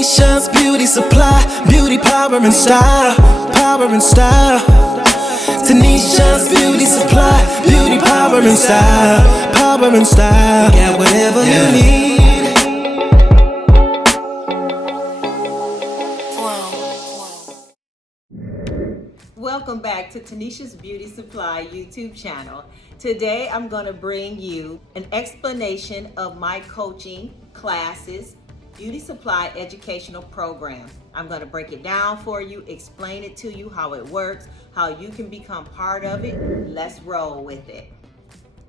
Tanisha's Beauty Supply, beauty power and style, power and style. Tanisha's Beauty Supply, beauty power and style, power and style. Got whatever you need. Welcome back to Tanishas Beauty Supply YouTube channel. Today I'm going to bring you an explanation of my coaching classes, beauty supply educational program. I'm going to break it down for you, explain it to you, how it works, how you can become part of it. Let's roll with it.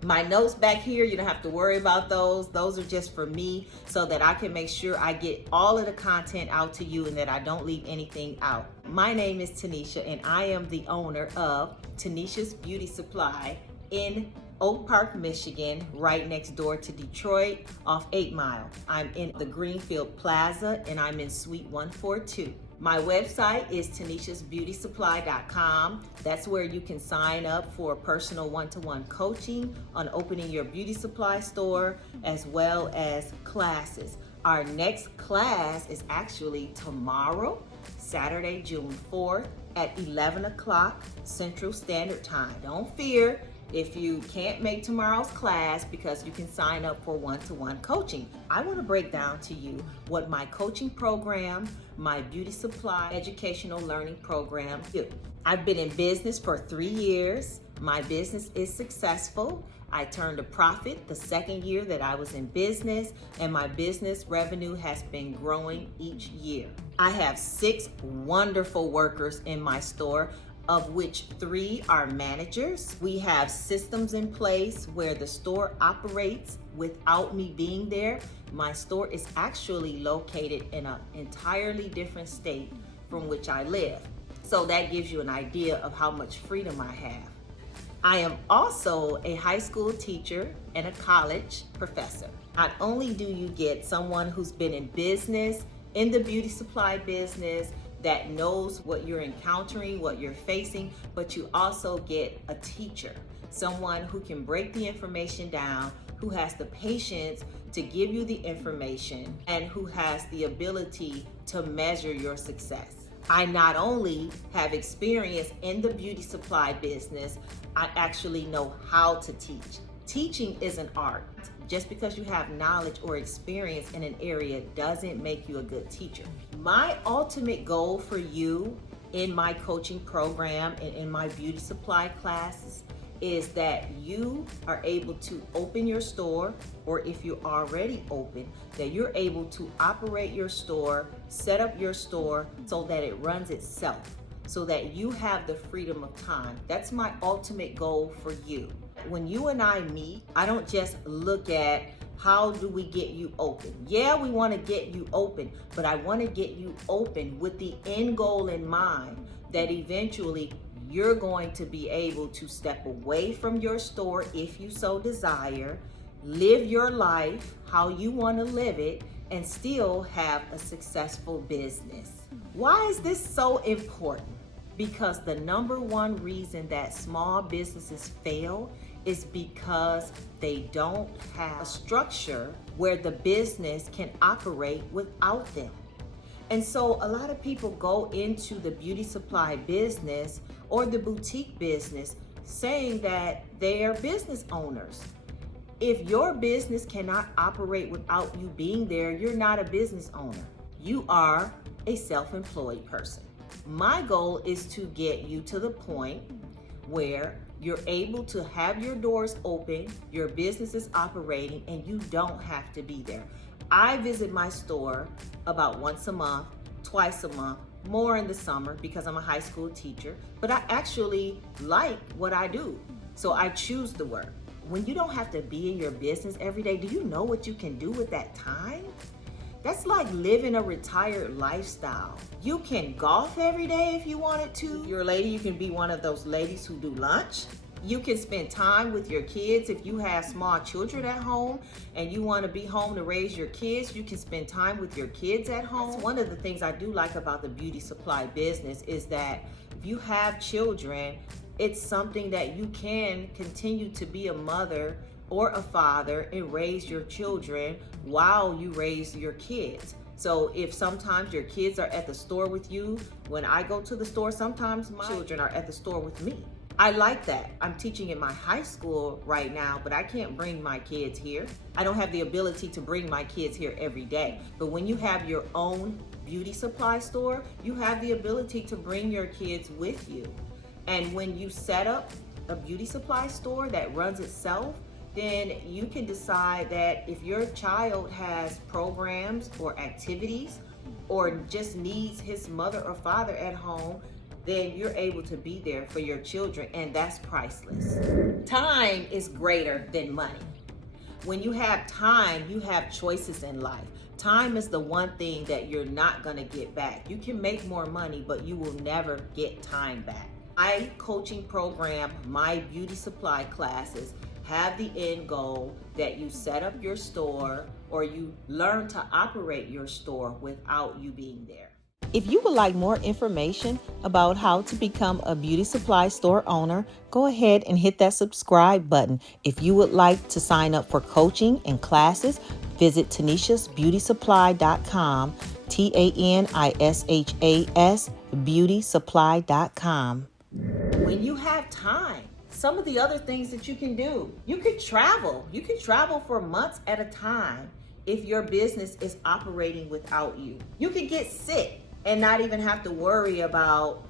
My notes back here, you don't have to worry about those. Those are just for me so that I can make sure I get all of the content out to you and that I don't leave anything out. My name is Tanisha and I am the owner of Tanishas Beauty Supply in Oak Park, Michigan, right next door to Detroit off 8 Mile. I'm in the Greenfield Plaza and I'm in Suite 142. My website is tanishasbeautysupply.com. That's where you can sign up for personal one-to-one coaching on opening your beauty supply store as well as classes. Our next class is actually tomorrow, Saturday, June 4th at 11 o'clock Central Standard Time. Don't fear if you can't make tomorrow's class because you can sign up for one-to-one coaching. I want to break down to you what my coaching program, my beauty supply educational learning program do. I've been in business for 3 years. My business is successful. I turned a profit the second year that I was in business, and my business revenue has been growing each year. I have 6 wonderful workers in my store, of which 3 are managers. We have systems in place where the store operates without me being there. My store is actually located in an entirely different state from which I live. So that gives you an idea of how much freedom I have. I am also a high school teacher and a college professor. Not only do you get someone who's been in business, in the beauty supply business, that knows what you're encountering, what you're facing, but you also get a teacher, someone who can break the information down, who has the patience to give you the information, and who has the ability to measure your success. I not only have experience in the beauty supply business, I actually know how to teach. Teaching is an art. Just because you have knowledge or experience in an area doesn't make you a good teacher. My ultimate goal for you in my coaching program and in my beauty supply classes is that you are able to open your store, or if you're already open, that you're able to operate your store, set up your store so that it runs itself, so that you have the freedom of time. That's my ultimate goal for you. When you and I meet, I don't just look at how do we get you open. Yeah, we want to get you open, but I want to get you open with the end goal in mind that eventually you're going to be able to step away from your store if you so desire, live your life how you want to live it, and still have a successful business. Why is this so important? Because the number one reason that small businesses fail is because they don't have a structure where the business can operate without them. And so a lot of people go into the beauty supply business or the boutique business saying that they are business owners. If your business cannot operate without you being there, you're not a business owner. You are a self-employed person. My goal is to get you to the point where you're able to have your doors open, your business is operating, and you don't have to be there. I visit my store about once a month, twice a month, more in the summer because I'm a high school teacher, but I actually like what I do, so I choose to work. When you don't have to be in your business every day, do you know what you can do with that time? That's like living a retired lifestyle. You can golf every day if you wanted to. If you're a lady, you can be one of those ladies who do lunch. You can spend time with your kids. If you have small children at home and you want to be home to raise your kids, you can spend time with your kids at home. That's one of the things I do like about the beauty supply business is that if you have children, it's something that you can continue to be a mother or a father and raise your children while you raise your kids. So if sometimes your kids are at the store with you, when I go to the store, sometimes my children are at the store with me. I like that. I'm teaching in my high school right now, but I can't bring my kids here. I don't have the ability to bring my kids here every day. But when you have your own beauty supply store, you have the ability to bring your kids with you. And when you set up a beauty supply store that runs itself, then you can decide that if your child has programs or activities or just needs his mother or father at home, then you're able to be there for your children, and that's priceless. Time is greater than money. When you have time, you have choices in life. Time is the one thing that you're not gonna get back. You can make more money, but you will never get time back. My coaching program, my beauty supply classes, have the end goal that you set up your store or you learn to operate your store without you being there. If you would like more information about how to become a beauty supply store owner, go ahead and hit that subscribe button. If you would like to sign up for coaching and classes, visit tanishasbeautysupply.com, TANISHAS beautysupply.com. When you have time, some of the other things that you can do, you could travel. You could travel for months at a time if your business is operating without you. You could get sick and not even have to worry about,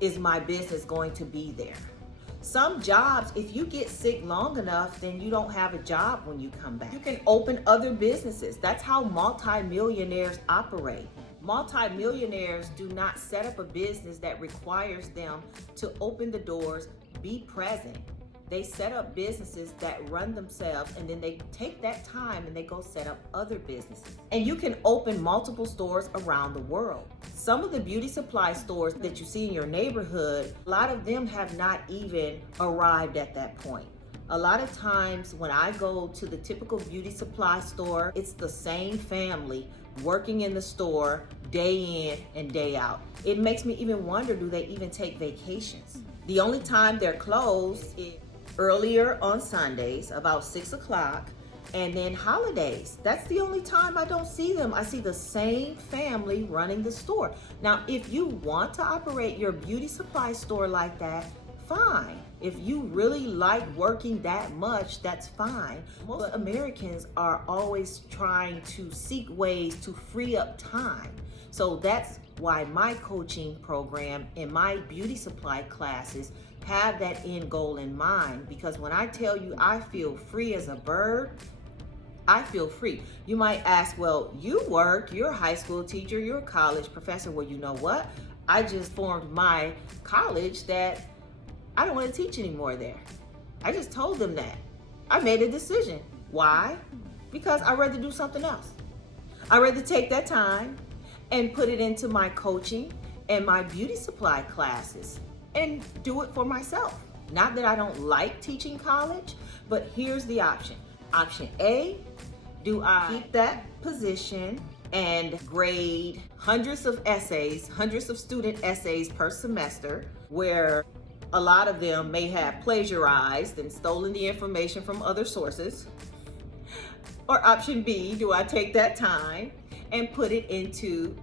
is my business going to be there? Some jobs, if you get sick long enough, then you don't have a job when you come back. You can open other businesses. That's how multimillionaires operate. Multimillionaires do not set up a business that requires them to open the doors, be present. They set up businesses that run themselves, and then they take that time and they go set up other businesses. And you can open multiple stores around the world. Some of the beauty supply stores that you see in your neighborhood, a lot of them have not even arrived at that point. A lot of times when I go to the typical beauty supply store, it's the same family working in the store day in and day out. It makes me even wonder, do they even take vacations? The only time they're closed is earlier on Sundays, about 6 o'clock, and then holidays. That's the only time I don't see them. I see the same family running the store. Now, if you want to operate your beauty supply store like that, fine. If you really like working that much, that's fine. Most Americans are always trying to seek ways to free up time. So that's why my coaching program and my beauty supply classes have that end goal in mind. Because when I tell you I feel free as a bird, I feel free. You might ask, well, you work, you're a high school teacher, you're a college professor. Well, you know what? I just formed my college that I don't want to teach anymore there. I just told them that. I made a decision. Why? Because I'd rather do something else. I'd rather take that time and put it into my coaching and my beauty supply classes and do it for myself. Not that I don't like teaching college, but here's the option. Option A, do I keep that position and grade hundreds of essays, hundreds of student essays per semester, where a lot of them may have plagiarized and stolen the information from other sources? Or option B, do I take that time and put it into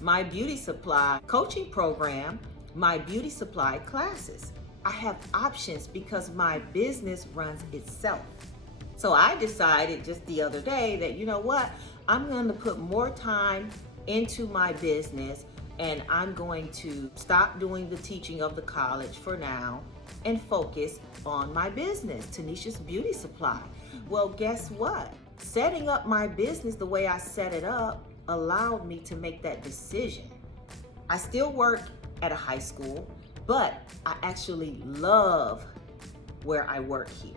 my beauty supply coaching program, my beauty supply classes? I have options because my business runs itself. So I decided just the other day that, you know what, I'm going to put more time into my business, and I'm going to stop doing the teaching of the college for now and focus on my business, Tanisha's Beauty Supply. Well, guess what? Setting up my business the way I set it up allowed me to make that decision. I still work at a high school, but I actually love where I work here.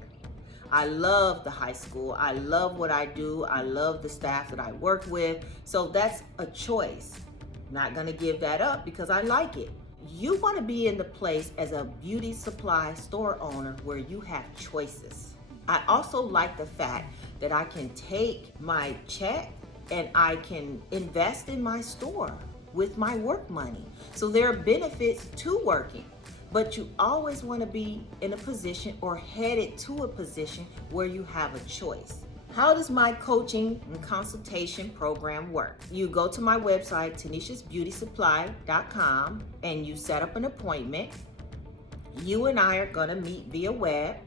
I love the high school. I love what I do. I love the staff that I work with. So that's a choice. Not gonna give that up because I like it. You wanna be in the place as a beauty supply store owner where you have choices. I also like the fact that I can take my check and I can invest in my store with my work money. So there are benefits to working, but you always wanna be in a position or headed to a position where you have a choice. how does my coaching and consultation program work? You go to my website, tanishasbeautysupply.com, and you set up an appointment. You and I are gonna meet via web,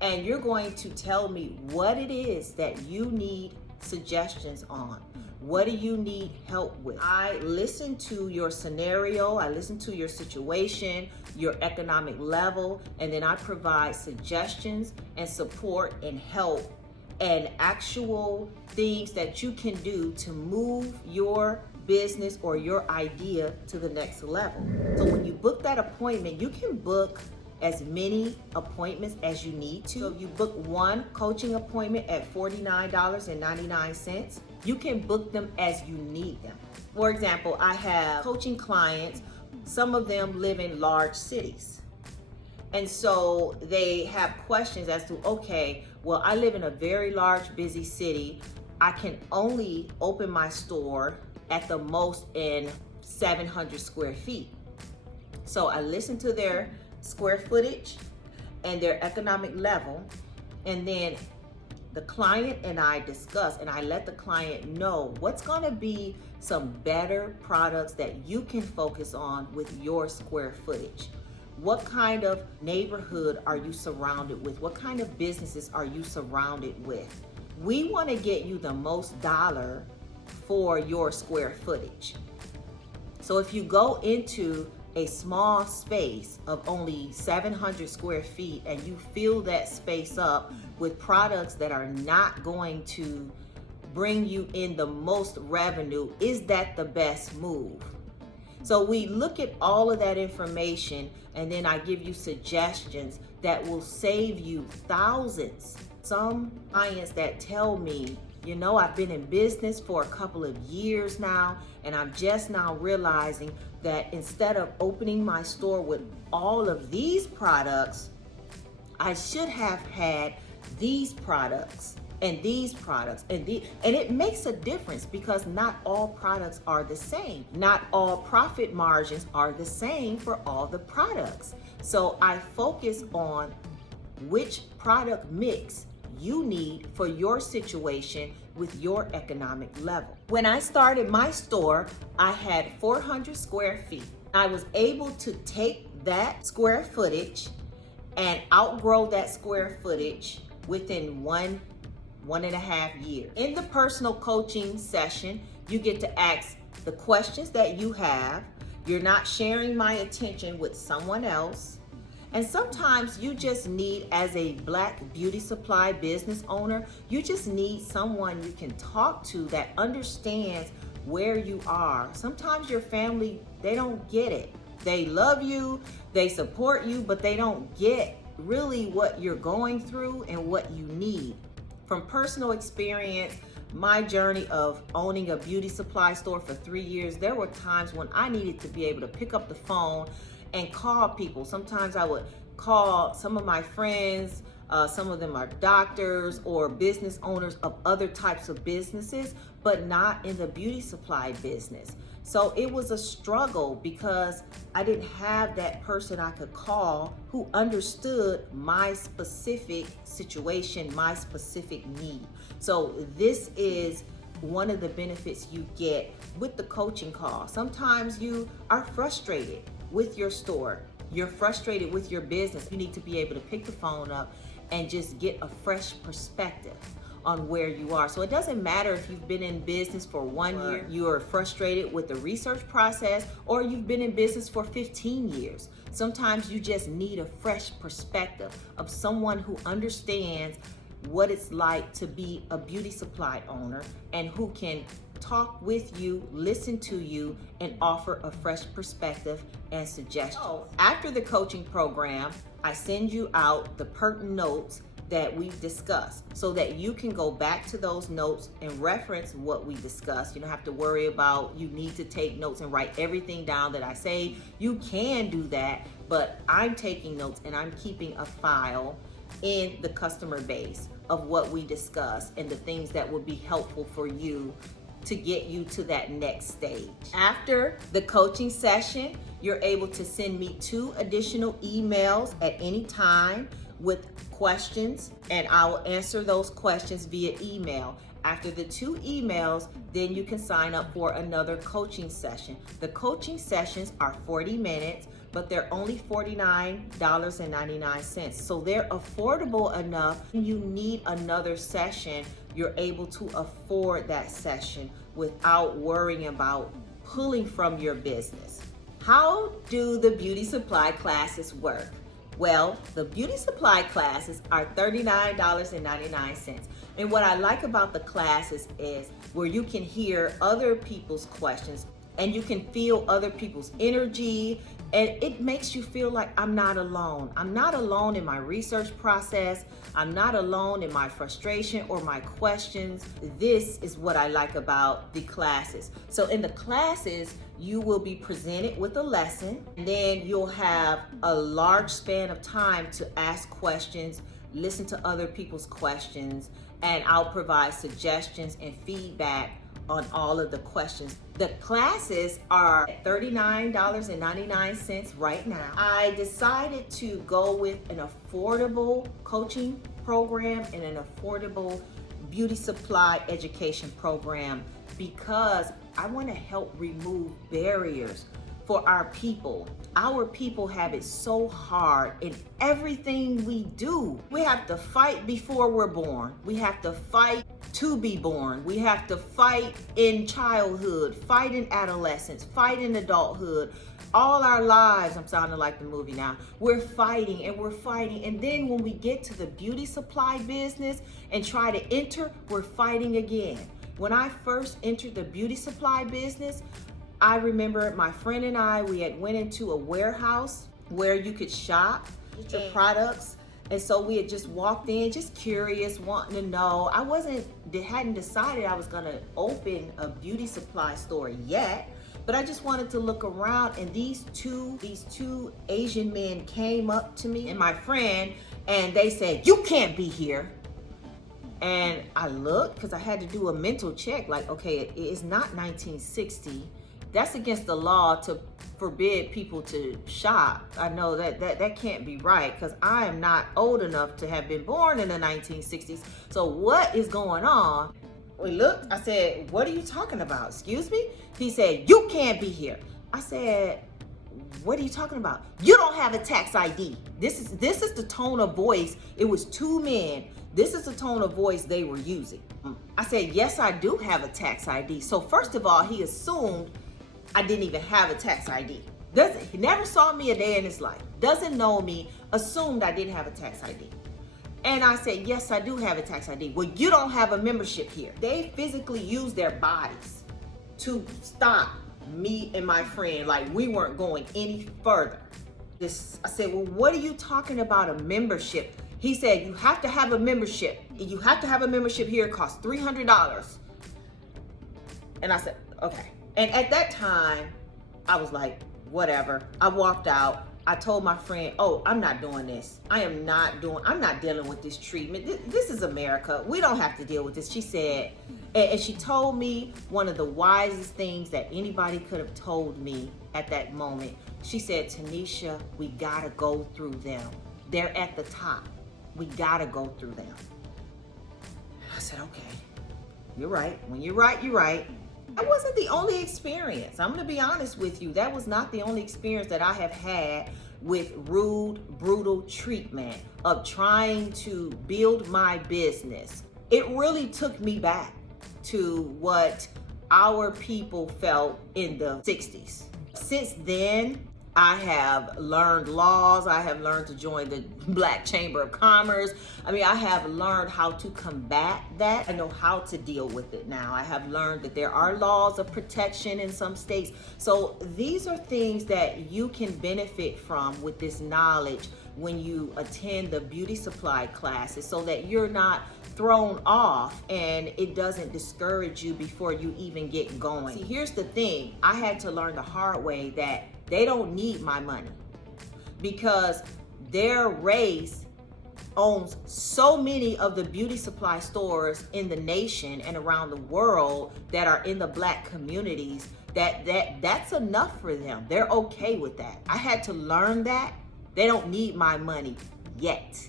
and you're going to tell me what it is that you need suggestions on. What do you need help with? I listen to your scenario, I listen to your situation, your economic level, and then I provide suggestions and support and help and actual things that you can do to move your business or your idea to the next level. So when you book that appointment, you can book as many appointments as you need to. So if you book one coaching appointment at $49.99, you can book them as you need them. For example, I have coaching clients, some of them live in large cities. And so they have questions as to, okay, well, I live in a very large, busy city. I can only open my store at the most in 700 square feet. So I listen to their square footage and their economic level, and then the client and I discuss, and I let the client know what's gonna be some better products that you can focus on with your square footage. What kind of neighborhood are you surrounded with? What kind of businesses are you surrounded with? We wanna get you the most dollar for your square footage. So if you go into a small space of only 700 square feet and you fill that space up with products that are not going to bring you in the most revenue, is that the best move? So we look at all of that information, and then I give you suggestions that will save you thousands. Some clients that tell me, you know, I've been in business for a couple of years now, and I'm just now realizing that instead of opening my store with all of these products, I should have had these products and these products and it makes a difference because not all products are the same. Not all profit margins are the same for all the products. So I focus on which product mix you need for your situation with your economic level. When I started my store, I had 400 square feet. I was able to take that square footage and outgrow that square footage within one and a half years. In the personal coaching session, you get to ask the questions that you have. You're not sharing my attention with someone else. And sometimes you just need, as a Black beauty supply business owner, you just need someone you can talk to that understands where you are. Sometimes your family, they don't get it. They love you, they support you, but they don't get really what you're going through and what you need. From personal experience, my journey of owning a beauty supply store for 3 years, there were times when I needed to be able to pick up the phone and call people. Sometimes I would call some of my friends, some of them are doctors or business owners of other types of businesses, but not in the beauty supply business. So it was a struggle because I didn't have that person I could call who understood my specific situation, my specific need. So this is one of the benefits you get with the coaching call. Sometimes you are frustrated with your store. You're frustrated with your business. You need to be able to pick the phone up and just get a fresh perspective on where you are. So it doesn't matter if you've been in business for 1 year, you are frustrated with the research process, or you've been in business for 15 years. Sometimes you just need a fresh perspective of someone who understands what it's like to be a beauty supply owner and who can talk with you, listen to you, and offer a fresh perspective and suggestions. So after the coaching program, I send you out the pertinent notes that we've discussed so that you can go back to those notes and reference what we discussed. You don't have to worry about you need to take notes and write everything down that I say. You can do that, but I'm taking notes and I'm keeping a file in the customer base of what we discussed and the things that would be helpful for you to get you to that next stage. After the coaching session, you're able to send me 2 additional emails at any time with questions, and I will answer those questions via email. After the 2 emails, then you can sign up for another coaching session. The coaching sessions are 40 minutes, but they're only $49.99. So they're affordable enough. You need another session, you're able to afford that session without worrying about pulling from your business. How do the beauty supply classes work? Well, the beauty supply classes are $39.99. And what I like about the classes is where you can hear other people's questions and you can feel other people's energy, and it makes you feel like I'm not alone. I'm not alone in my research process. I'm not alone in my frustration or my questions. This is what I like about the classes. So in the classes, you will be presented with a lesson, and then you'll have a large span of time to ask questions, listen to other people's questions, and I'll provide suggestions and feedback on all of the questions. The classes are $39.99 right now. I decided to go with an affordable coaching program and an affordable beauty supply education program because I want to help remove barriers for our people. Our people have it so hard in everything we do. We have to fight before we're born. We have to fight to be born. We have to fight in childhood, fight in adolescence, fight in adulthood. All our lives, I'm sounding like the movie now, we're fighting and we're fighting. And then when we get to the beauty supply business and try to enter, we're fighting again. When I first entered the beauty supply business, I remember my friend and I, we had went into a warehouse where you could shop the products. And so we had just walked in, just curious, wanting to know. I hadn't decided I was gonna open a beauty supply store yet, but I just wanted to look around, and these two Asian men came up to me and my friend, and they said, "You can't be here." And I looked, because I had to do a mental check, like, okay, it is not 1960. That's against the law to forbid people to shop. I know that can't be right, because I am not old enough to have been born in the 1960s. So what is going on? We looked, I said, "What are you talking about? Excuse me?" He said, "You can't be here." I said, "What are you talking about? You don't have a tax ID." This is the tone of voice. It was 2 men. This is the tone of voice they were using. I said, "Yes, I do have a tax ID." So first of all, he assumed I didn't even have a tax ID. He never saw me a day in his life. Doesn't know me, assumed I didn't have a tax ID. And I said, "Yes, I do have a tax ID." "Well, you don't have a membership here." They physically used their bodies to stop me and my friend, like we weren't going any further. I said, "Well, what are you talking about, a membership?" He said, "You have to have a membership. You have to have a membership here. It costs $300. And I said, "Okay." And at that time, I was like, whatever. I walked out. I told my friend, "Oh, I'm not doing this. I'm not dealing with this treatment. This is America. We don't have to deal with this." She said, and she told me one of the wisest things that anybody could have told me at that moment. She said, "Tanisha, we gotta go through them. They're at the top. We gotta go through them." I said, "Okay, you're right. When you're right, you're right." That wasn't the only experience. I'm gonna be honest with you. That was not the only experience that I have had with rude, brutal treatment of trying to build my business. It really took me back to what our people felt in the 60s. Since then, I have learned laws. I have learned to join the Black Chamber of Commerce. I mean, I have learned how to combat that. I know how to deal with it now. I have learned that there are laws of protection in some states. So these are things that you can benefit from with this knowledge when you attend the beauty supply classes, so that you're not thrown off and it doesn't discourage you before you even get going. See, here's the thing. I had to learn the hard way that they don't need my money, because their race owns so many of the beauty supply stores in the nation and around the world that are in the Black communities, that's enough for them. They're okay with that. I had to learn that. They don't need my money. yet.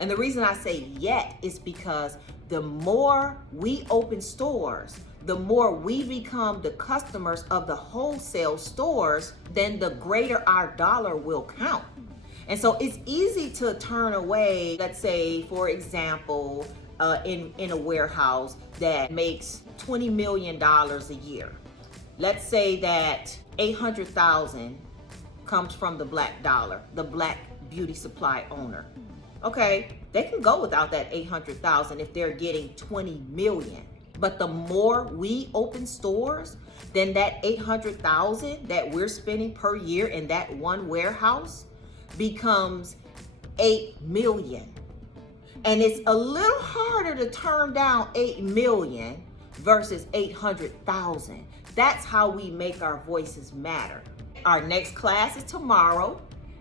And the reason I say yet is because the more we open stores, the more we become the customers of the wholesale stores, then the greater our dollar will count. And so it's easy to turn away, let's say, for example, in a warehouse that makes $20 million a year. Let's say that 800,000 comes from the black dollar, the black beauty supply owner. Okay, they can go without that 800,000 if they're getting 20 million. But the more we open stores, then that 800,000 that we're spending per year in that one warehouse becomes 8 million. And it's a little harder to turn down 8 million versus 800,000. That's how we make our voices matter. Our next class is tomorrow,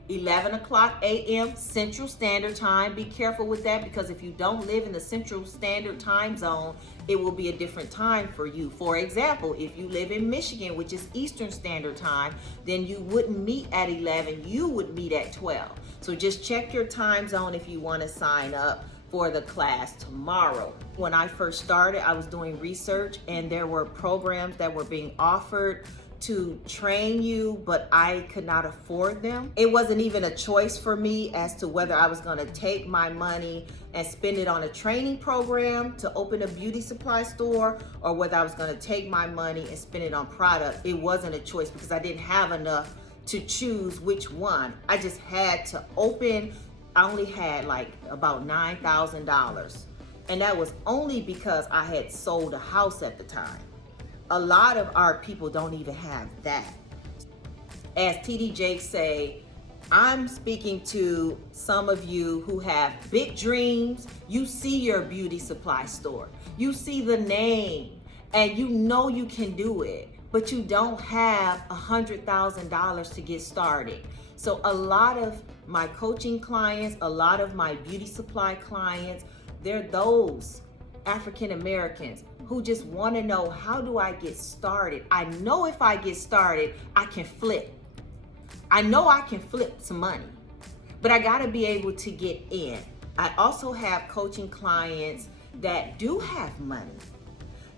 11 o'clock a.m. Central Standard Time. Be careful with that, because if you don't live in the Central Standard Time zone, it will be a different time for you. For example, if you live in Michigan, which is Eastern Standard Time, then you wouldn't meet at 11, you would meet at 12. So just check your time zone if you want to sign up for the class tomorrow. When I first started, I was doing research and there were programs that were being offered to train you, but I could not afford them. It wasn't even a choice for me as to whether I was gonna take my money and spend it on a training program to open a beauty supply store, or whether I was gonna take my money and spend it on product. It wasn't a choice because I didn't have enough to choose which one. I just had to open. I only had like about $9,000. And that was only because I had sold a house at the time. A lot of our people don't even have that. As TD Jakes say, I'm speaking to some of you who have big dreams. You see your beauty supply store, you see the name, and you know you can do it, but you don't have $100,000 to get started. So a lot of my coaching clients, a lot of my beauty supply clients, they're those African Americans who just want to know, how do I get started? I know if I get started, I can flip. I know I can flip some money, but I got to be able to get in. I also have coaching clients that do have money.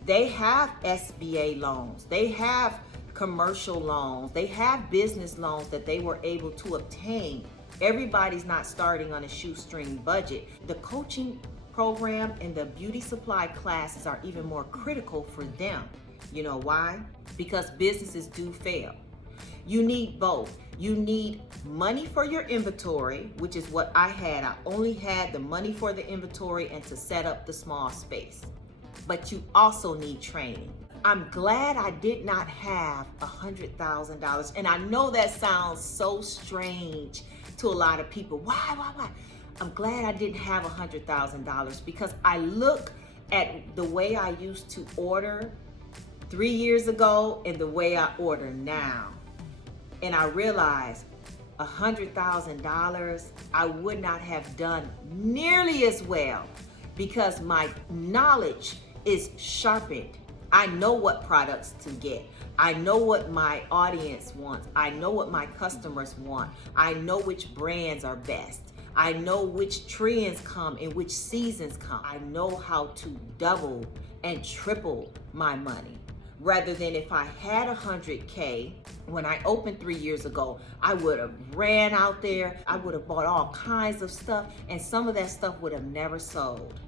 They have SBA loans. They have commercial loans. They have business loans that they were able to obtain. Everybody's not starting on a shoestring budget. The coaching program and the beauty supply classes are even more critical for them. You know why? Because businesses do fail. You need both. You need money for your inventory, which is what I had. I only had the money for the inventory and to set up the small space. But you also need training. I'm glad I did not have $100,000. And I know that sounds so strange to a lot of people. Why? I'm glad I didn't have $100,000 because I look at the way I used to order 3 years ago and the way I order now. And I realized $100,000, I would not have done nearly as well because my knowledge is sharpened. I know what products to get. I know what my audience wants. I know what my customers want. I know which brands are best. I know which trends come and which seasons come. I know how to double and triple my money. Rather than if I had 100K, when I opened 3 years ago, I would have ran out there. I would have bought all kinds of stuff, and some of that stuff would have never sold.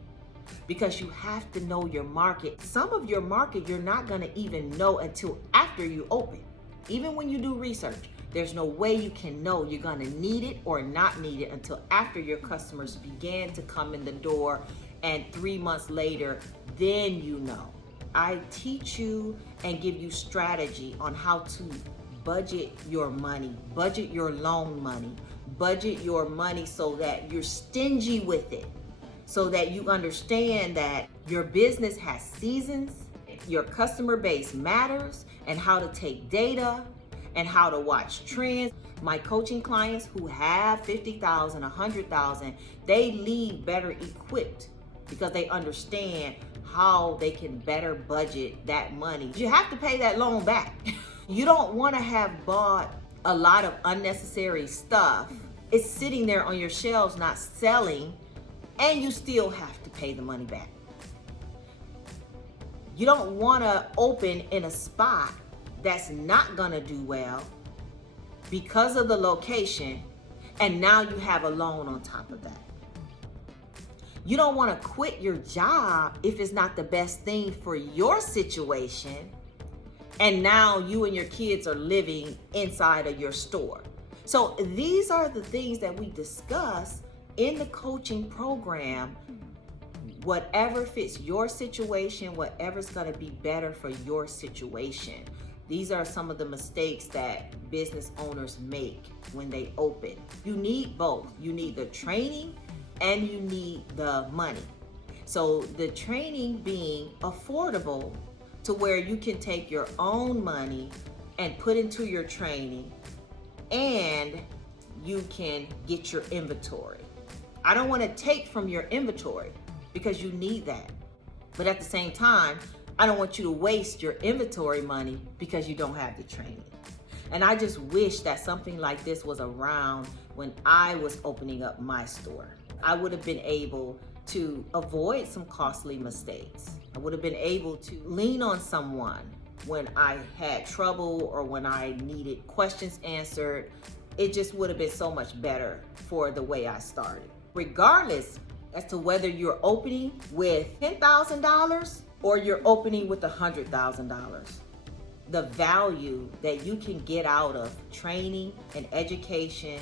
Because you have to know your market. Some of your market you're not gonna even know until after you open. Even when you do research, there's no way you can know you're gonna need it or not need it until after your customers began to come in the door, and 3 months later, then you know. I teach you and give you strategy on how to budget your money, budget your loan money, budget your money so that you're stingy with it, so that you understand that your business has seasons, your customer base matters, and how to take data and how to watch trends. My coaching clients who have 50,000, 100,000, they leave better equipped because they understand how they can better budget that money. You have to pay that loan back. You don't want to have bought a lot of unnecessary stuff It's sitting there on your shelves, not selling, and you still have to pay the money back. You don't want to open in a spot that's not going to do well because of the location, and now you have a loan on top of that. You don't want to quit your job if it's not the best thing for your situation, and now you and your kids are living inside of your store. So these are the things that we discuss in the coaching program. Whatever fits your situation, whatever's going to be better for your situation. These are some of the mistakes that business owners make when they open. You need both. You need the training and you need the money. So the training being affordable to where you can take your own money and put into your training, and you can get your inventory. I don't want to take from your inventory because you need that. But at the same time, I don't want you to waste your inventory money because you don't have the training. And I just wish that something like this was around when I was opening up my store. I would have been able to avoid some costly mistakes. I would have been able to lean on someone when I had trouble or when I needed questions answered. It just would have been so much better for the way I started. Regardless as to whether you're opening with $10,000 or you're opening with $100,000, the value that you can get out of training and education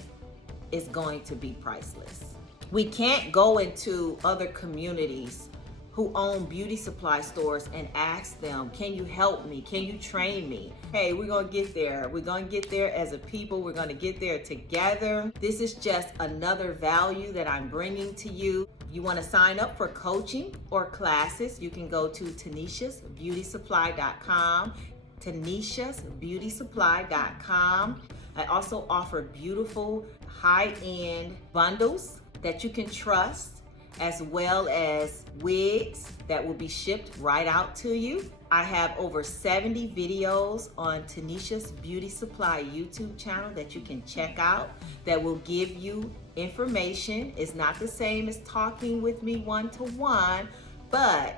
is going to be priceless. We can't go into other communities who own beauty supply stores and ask them, can you help me? Can you train me? Hey, we're gonna get there. We're gonna get there as a people. We're gonna get there together. This is just another value that I'm bringing to you. You wanna sign up for coaching or classes, you can go to tanishasbeautysupply.com, tanishasbeautysupply.com. I also offer beautiful high-end bundles that you can trust, as well as wigs that will be shipped right out to you. I have over 70 videos on Tanishas Beauty Supply YouTube channel that you can check out that will give you information. It's not the same as talking with me one-to-one, but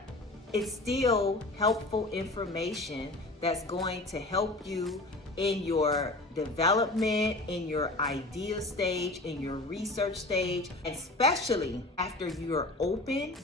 it's still helpful information that's going to help you in your development, in your idea stage, in your research stage, especially after you're open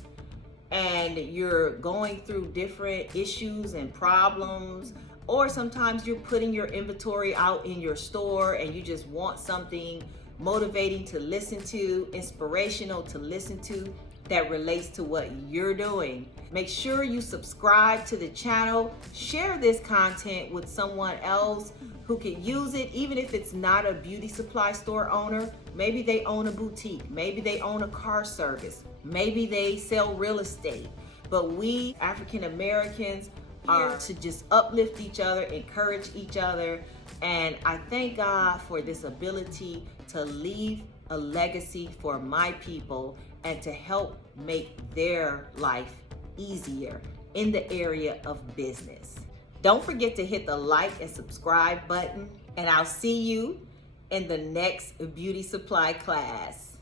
and you're going through different issues and problems, or sometimes you're putting your inventory out in your store and you just want something motivating to listen to, inspirational to listen to, that relates to what you're doing. Make sure you subscribe to the channel, share this content with someone else who could use it, even if it's not a beauty supply store owner. Maybe they own a boutique, maybe they own a car service, maybe they sell real estate. But we African Americans are to just uplift each other, encourage each other, and I thank God for this ability to leave a legacy for my people and to help make their life easier in the area of business. Don't forget to hit the like and subscribe button, and I'll see you in the next beauty supply class.